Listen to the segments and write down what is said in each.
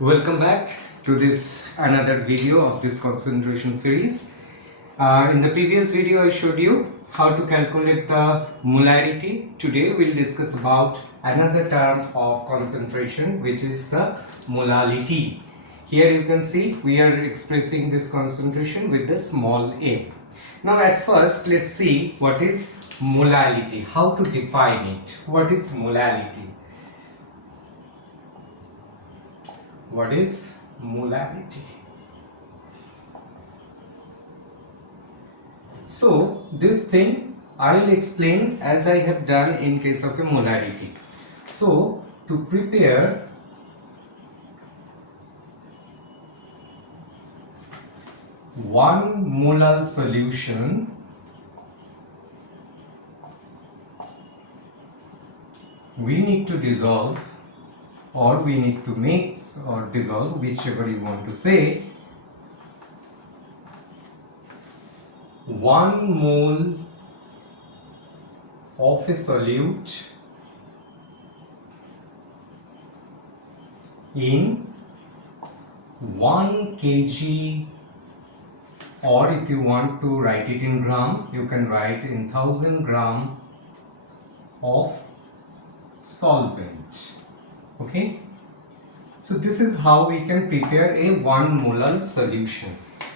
Welcome back to this another video of this concentration series. In the previous video I showed you how to calculate the molarity. Today we'll discuss about another term of concentration, which is the molality. Here you can see we are expressing this concentration with the small a. Now at first let's see what is molality, how to define it. What is molality? What is molality? So this thing I will explain as I have done in case of a molarity. So to prepare one molar solution, we need to dissolve, or we need to mix or dissolve, whichever you want to say, 1 mole of a solute in 1 kg, or if you want to write it in gram, you can write in 1000 gram of solvent. Okay, so this is how we can prepare a 1 molar solution.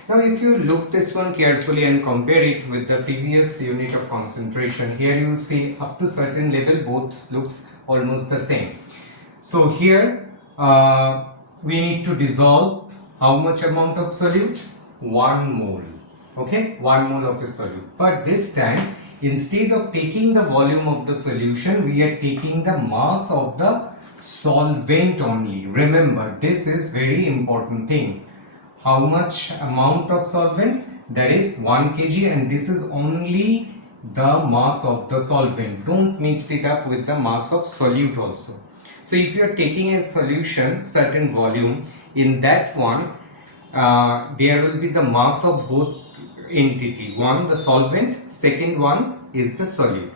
Now if you look this one carefully and compare it with the previous unit of concentration, here you will see up to certain level both looks almost the same. So here we need to dissolve how much amount of solute? 1 mole. Okay, 1 mole of a solute. But this time, instead of taking the volume of the solution, we are taking the mass of the solvent only. Remember, this is very important thing. How much amount of solvent? That is 1 kg, and this is only the mass of the solvent. Don't mix it up with the mass of solute also. So if you are taking a solution certain volume, in that one there will be the mass of both entity. One the solvent, second one is the solute.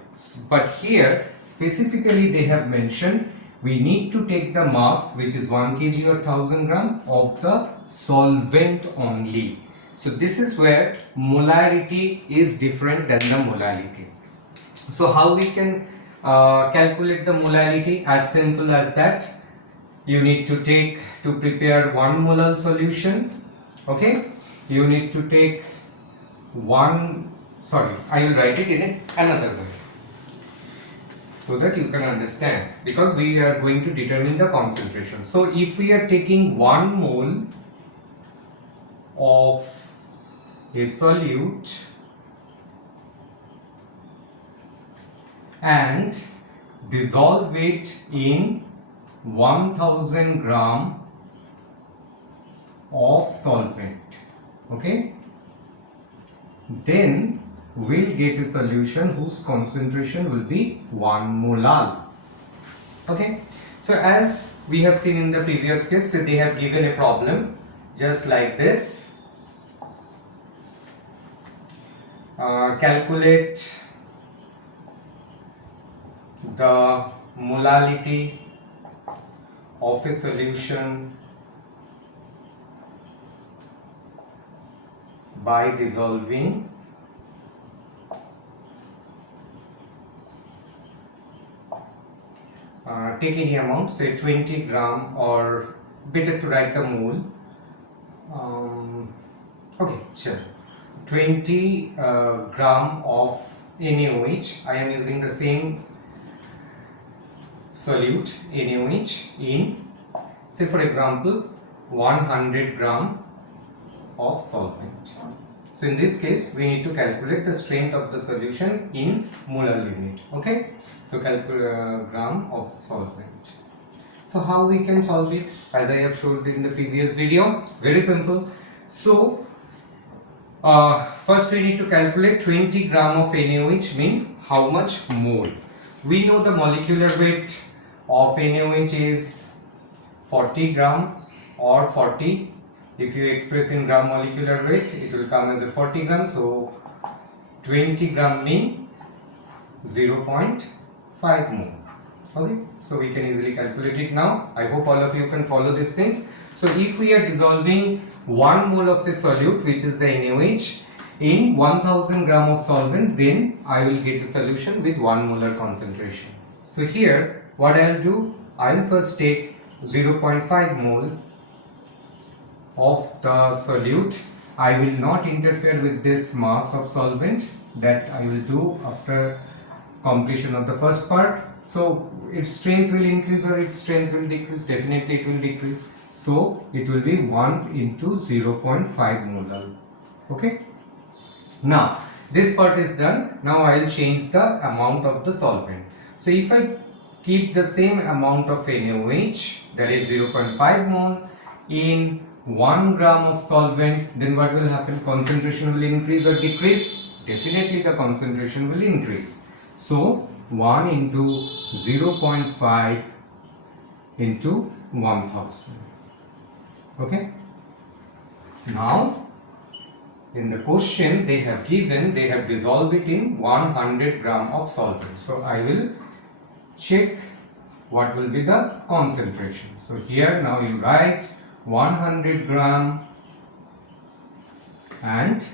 But here specifically they have mentioned we need to take the mass, which is 1 kg or 1000 gram of the solvent only. So this is where molarity is different than the molality. So how we can calculate the molality? As simple as that. You need to take, to prepare 1 molar solution, okay, you need to take I will write it in another way so that you can understand, because we are going to determine the concentration. So if we are taking 1 mole of a solute and dissolve it in 1000 gram of solvent, okay, then we'll get a solution whose concentration will be 1 molar. Okay, so as we have seen in the previous case, they have given a problem just like this. Calculate the molality of a solution by dissolving take any amount, say 20 gram, or better to write the mole. Okay, sure, 20 gram of NaOH. I am using the same solute NaOH in, say for example, 100 gram of solvent. So in this case we need to calculate the strength of the solution in molar unit. Okay, so calculate gram of solvent. So how we can solve it? As I have showed in the previous video, very simple. So first we need to calculate 20 gram of NaOH mean how much mole. We know the molecular weight of NaOH is 40 gram, or 40. If you express in gram molecular weight, it will come as a 40 gram. So 20 gram mean 0.5 mole. Okay, so we can easily calculate it now. I hope all of you can follow these things. So if we are dissolving 1 mole of a solute, which is the NaOH, in 1000 gram of solvent, then I will get a solution with 1 molar concentration. So here what I will do, I will first take 0.5 mole of the solute. I will not interfere with this mass of solvent, that I will do after completion of the first part. So its strength will increase or its strength will decrease? Definitely it will decrease. So it will be 1 into 0.5 molar. Okay. Now this part is done. Now I will change the amount of the solvent. So if I keep the same amount of NaOH, that is 0.5 mole in 1 gram of solvent, then what will happen? Concentration will increase or decrease? Definitely the concentration will increase. So 1 into 0.5 into 1000. Okay. Now in the question they have given, they have dissolved it in 100 gram of solvent. So I will check what will be the concentration. So here now you write 100 gram and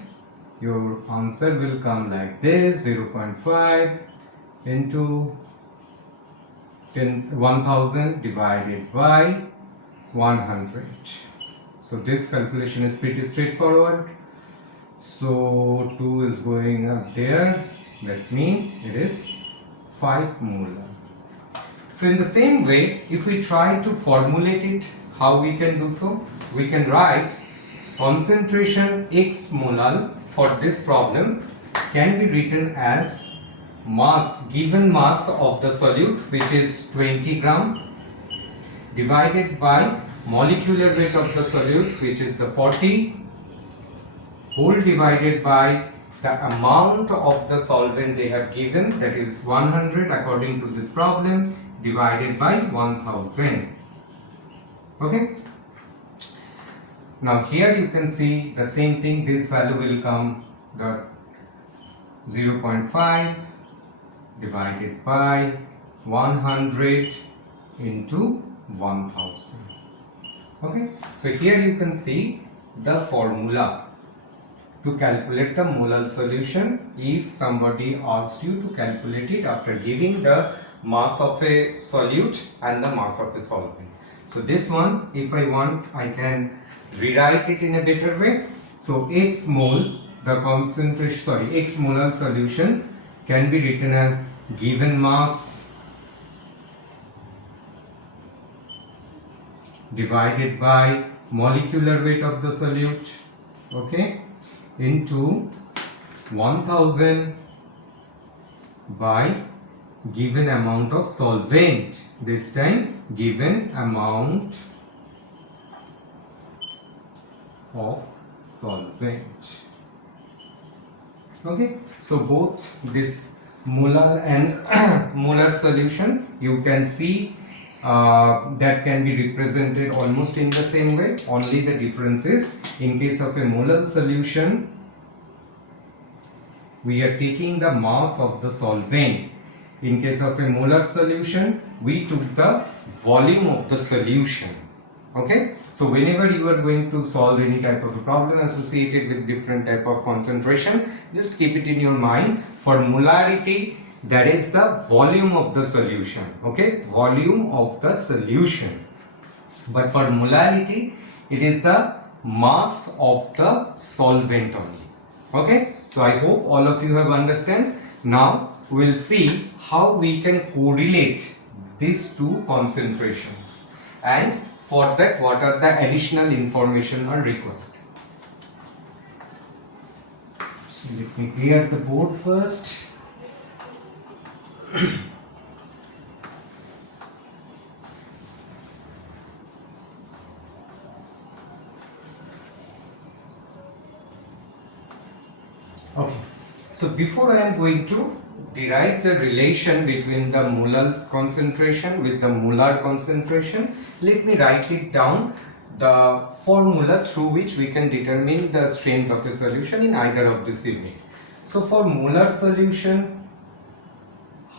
your answer will come like this: 0.5 into 1000 divided by 100. So this calculation is pretty straightforward. So 2 is going up there, that means it is 5 molar. So in the same way, if we try to formulate it, how we can do so? We can write concentration X molar for this problem can be written as mass, given mass of the solute, which is 20 gram, divided by molecular weight of the solute, which is the 40, whole divided by the amount of the solvent they have given, that is 100 according to this problem, divided by 1000. Okay. Now here you can see the same thing. This value will come the 0.5 divided by 100 into 1000. Okay. So here you can see the formula to calculate the molar solution if somebody asked you to calculate it after giving the mass of a solute and the mass of a solvent. So this one, if I want, I can rewrite it in a better way. So X mole, the concentration, X molar solution can be written as given mass divided by molecular weight of the solute, okay, into 1000 by given amount of solvent, this time given amount of solvent. Okay, so both this molar and molar solution, you can see that can be represented almost in the same way. Only the difference is, in case of a molar solution, we are taking the mass of the solvent. In case of a molar solution, we took the volume of the solution. Okay, so whenever you are going to solve any type of a problem associated with different type of concentration, just keep it in your mind. For molarity, that is the volume of the solution. Okay, volume of the solution. But for molality, it is the mass of the solvent only. Okay, so I hope all of you have understand. Now we will see how we can correlate these two concentrations, and for that what are the additional information are required. So let me clear the board first. Okay, so before I am going to derive the relation between the molar concentration with the molar concentration, let me write it down, the formula through which we can determine the strength of a solution in either of this unit. So for molar solution,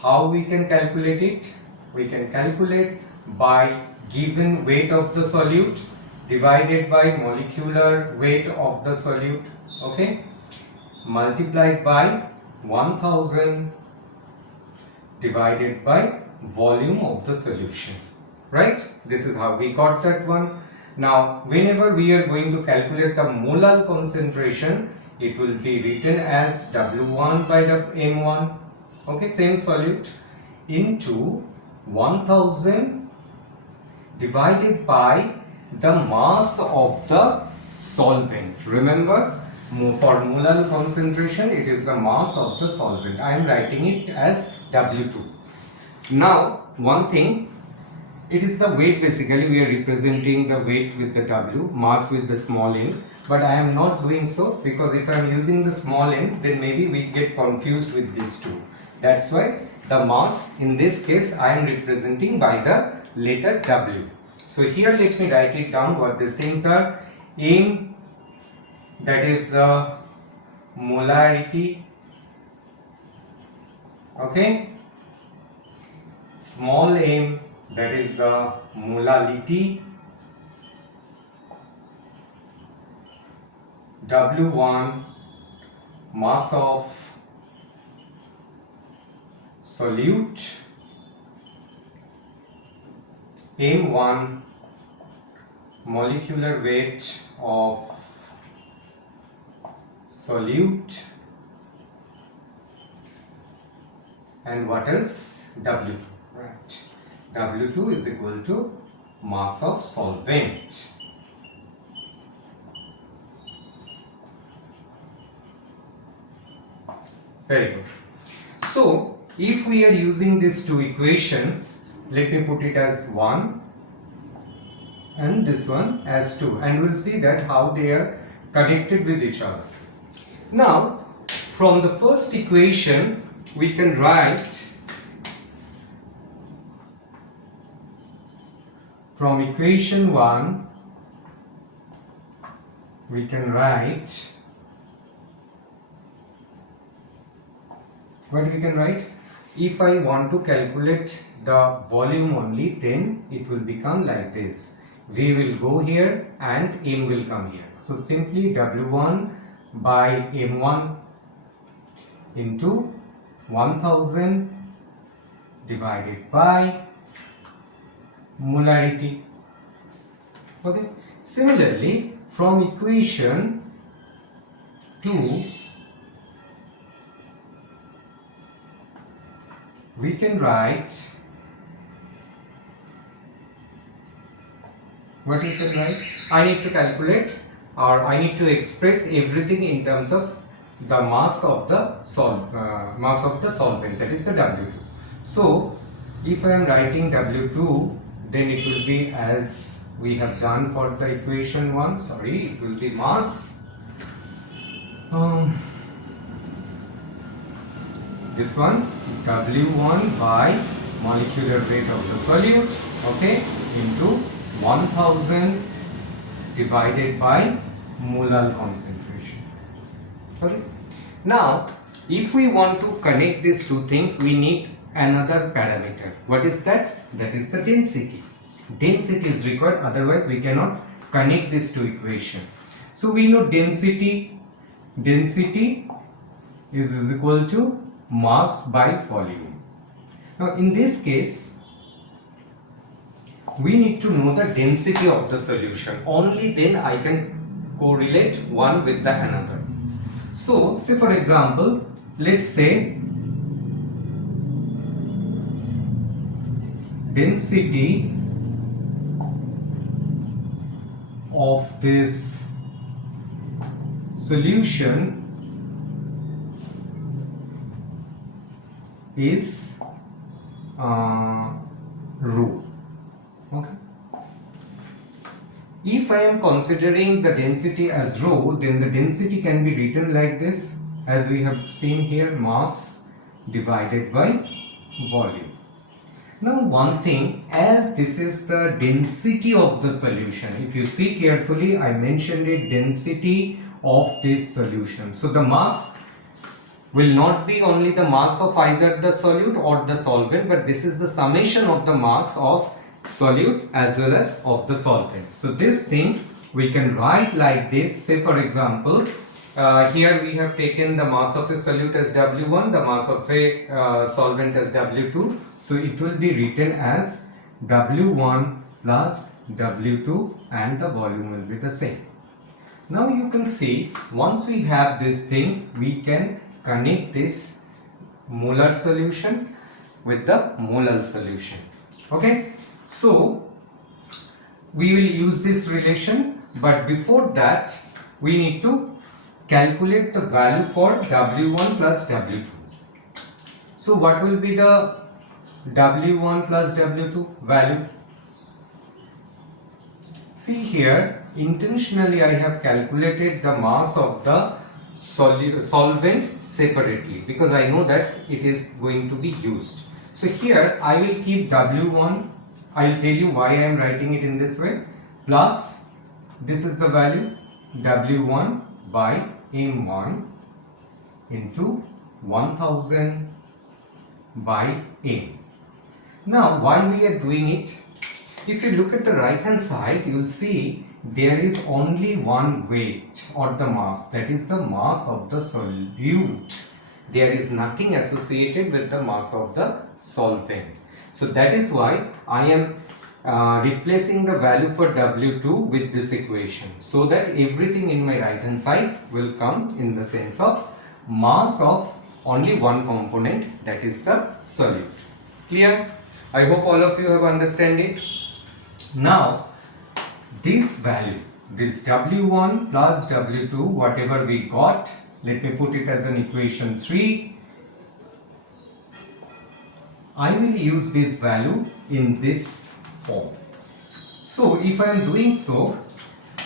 how we can calculate it? we can calculate by given weight of the solute divided by molecular weight of the solute, okay, multiplied by 1000 divided by volume of the solution, right? This is how we got that one. Now whenever we are going to calculate the molar concentration, it will be written as W1 by the M1, okay, same solute, into 1000 divided by the mass of the solvent. Remember, for molar concentration it is the mass of the solvent. I am writing it as W2. Now one thing, it is the weight, basically we are representing the weight with the W, mass with the small m, but I am not doing so because if I am using the small m, then maybe we get confused with these two. That's why the mass in this case I am representing by the letter W. So here let me write it down what these things are. M, that is the molarity, okay, small m, that is the molality, W1 mass of solute, M1 molecular weight of solute, and what else? W2, right? W2 is equal to mass of solvent. Very good. So if we are using these two equation, let me put it as 1 and this one as 2, and we'll see that how they are connected with each other. Now from the first equation we can write, from equation 1 we can write, what we can write? If I want to calculate the volume only, then it will become like this. V will go here and M will come here. So simply W1 by M1 into 1000 divided by molarity. Okay. Similarly, from equation 2 we can write, what we can write? I need to calculate, or I need to express everything in terms of the mass of the solvent, that is the W2. So if I am writing W2, then it will be as we have done for the equation 1, sorry, it will be mass, this one, W1 by molecular weight of the solute, okay, into 1000 divided by molar concentration. Okay. Now if we want to connect these two things, we need another parameter. What is that? That is the density. Density is required, otherwise we cannot connect these two equations. So we know density is equal to mass by volume. Now in this case we need to know the density of the solution, only then I can correlate one with the another. So say for example, let's say density of this solution is rho. Okay. If I am considering the density as rho, then the density can be written like this, as we have seen here, mass divided by volume. Now one thing, as this is the density of the solution, if you see carefully, I mentioned it, density of this solution. So the mass will not be only the mass of either the solute or the solvent, but this is the summation of the mass of solute as well as of the solvent. So this thing we can write like this. Say for example, here we have taken the mass of a solute as W1, the mass of a solvent as W2. So it will be written as W1 plus W2 and the volume will be the same. Now you can see, once we have these things, we can connect this molar solution with the molar solution. Okay, so we will use this relation, but before that we need to calculate the value for W1 plus W2. So what will be the W1 plus W2 value? See here, intentionally I have calculated the mass of the solvent separately because I know that it is going to be used. So here I will keep W1, I will tell you why I am writing it in this way, plus this is the value W1 by M1 into 1000 by M. Now why we are doing it? If you look at the right hand side, you will see there is only one weight or the mass, that is the mass of the solute. There is nothing associated with the mass of the solvent. So that is why I am replacing the value for W2 with this equation, so that everything in my right hand side will come in the sense of mass of only one component, that is the solute. Clear? I hope all of you have understand it. Now this value, this W1 plus W2, whatever we got, let me put it as an equation 3. I will use this value in this form. So if I am doing so,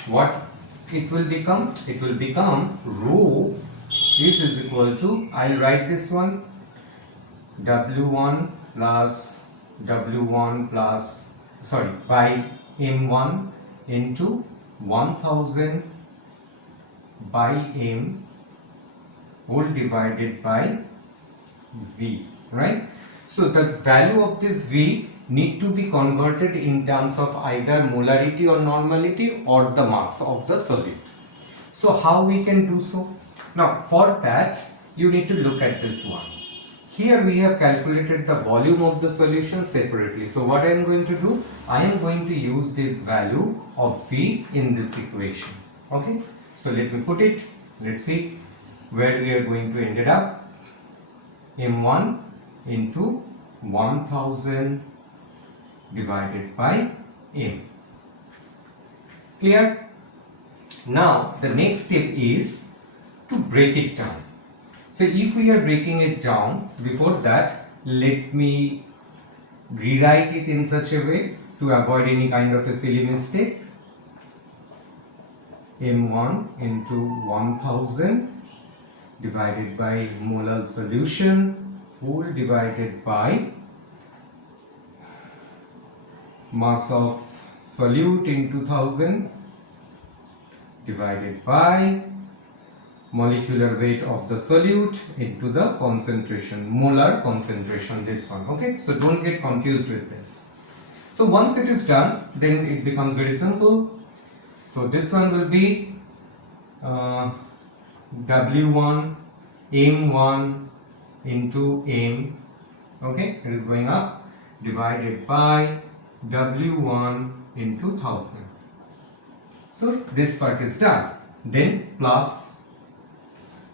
what it will become? It will become rho is equal to, I will write this one, W1 plus W1 plus, sorry, by M1 into 1000 by M whole divided by V, right? So the value of this V need to be converted in terms of either molarity or normality or the mass of the solute. So how we can do so? Now for that you need to look at this one. Here we have calculated the volume of the solution separately. So what I am going to do? I am going to use this value of V in this equation. Okay. So let me put it. Let's see where we are going to end it up. M1 into 1000 divided by M. Clear? Now the next step is to break it down. So if we are breaking it down, before that let me rewrite it in such a way to avoid any kind of a silly mistake. M1 into 1000 divided by molar solution whole divided by mass of solute into 1000 divided by molecular weight of the solute into the concentration, molar concentration, this one. Okay, so don't get confused with this. So once it is done, then it becomes very simple. So this one will be W1 M1 into M, okay, it is going up, divided by W1 into 1000. So this part is done. Then plus,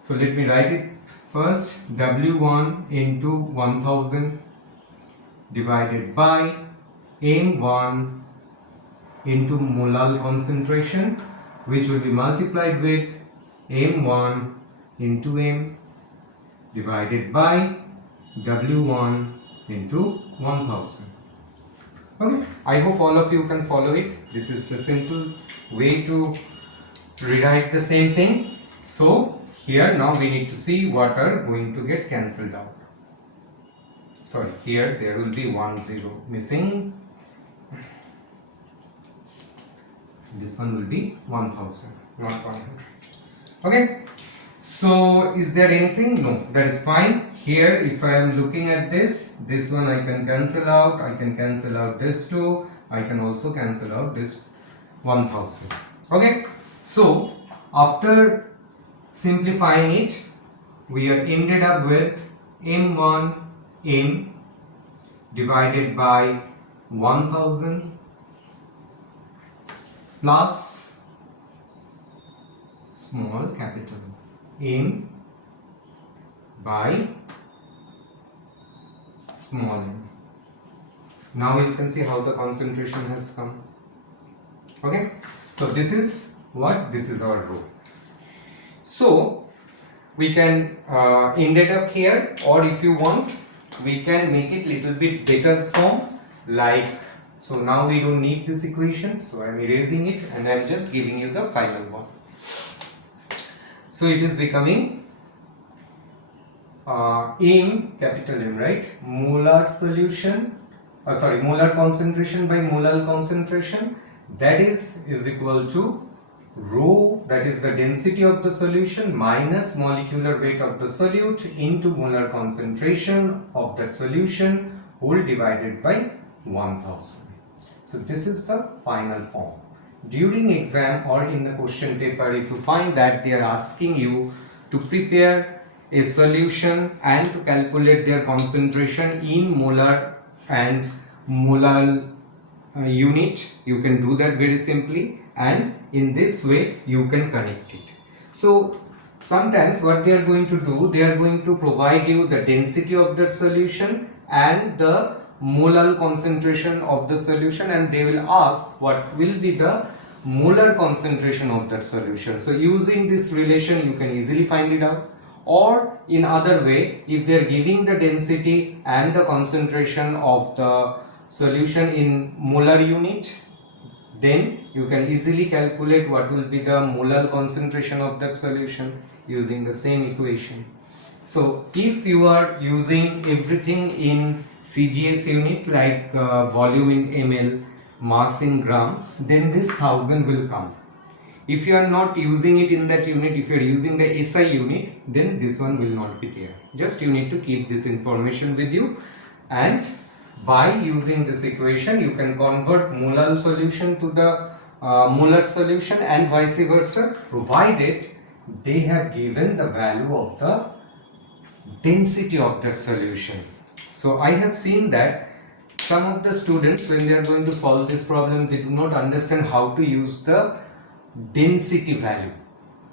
so let me write it first, W1 into 1000 divided by M1 into molar concentration, which will be multiplied with M1 into M divided by W1 into 1000. Okay, I hope all of you can follow it. This is the simple way to rewrite the same thing. So here now we need to see what are going to get cancelled out. Sorry, here there will be 1 0 missing. This one will be 1000, not 100. Okay, So is there anything? No, that is fine. Here if I am looking at this one I can cancel out, I can cancel out this 2, I can also cancel out this 1000. Okay, so after simplifying it, we have ended up with m1 m divided by 1000 plus small capital M by small m. Now you can see how the concentration has come. Okay, so this is what? This is our rho. So we can end it up here, or if you want we can make it little bit better form, like, so now we don't need this equation, so I am erasing it and I am just giving you the final one. So it is becoming M, capital M, right? Molar solution, molar concentration by molar concentration, that is equal to rho, that is the density of the solution, minus molecular weight of the solute into molar concentration of that solution whole divided by 1000. So this is the final form. During exam or in the question paper, if you find that they are asking you to prepare a solution and to calculate their concentration in molar and molar unit, you can do that very simply, and in this way you can connect it. So sometimes what they are going to do, they are going to provide you the density of that solution and the molar concentration of the solution, and they will ask what will be the molar concentration of that solution. So using this relation you can easily find it out, or in other way, if they are giving the density and the concentration of the solution in molar unit, then you can easily calculate what will be the molar concentration of that solution using the same equation. So if you are using everything in CGS unit, like volume in ml, mass in gram, then this 1000 will come. If you are not using it in that unit, if you are using the SI unit, then this one will not be there. Just you need to keep this information with you, and by using this equation you can convert molar solution to the molar solution and vice versa, provided they have given the value of the density of that solution. So I have seen that some of the students, when they are going to solve this problem, they do not understand how to use the density value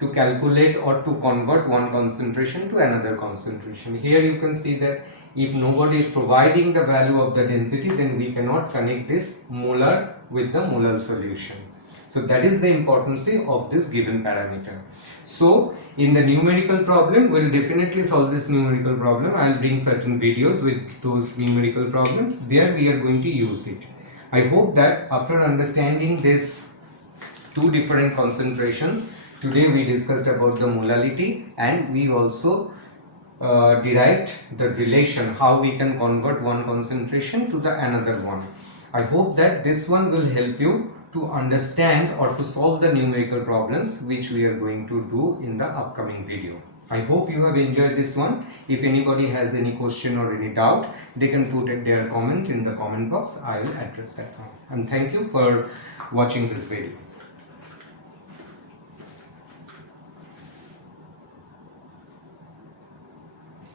to calculate or to convert one concentration to another concentration. Here you can see that if nobody is providing the value of the density, then we cannot connect this molar with the molar solution. So that is the importance of this given parameter. So in the numerical problem, we'll definitely solve this numerical problem. I'll bring certain videos with those numerical problems. There we are going to use it. I hope that after understanding this two different concentrations, today we discussed about the molality, and we also derived the relation how we can convert one concentration to the another one. I hope that this one will help you to understand or to solve the numerical problems which we are going to do in the upcoming video. I hope you have enjoyed this one. If anybody has any question or any doubt, they can put their comment in the comment box. I will address that one. And thank you for watching this video.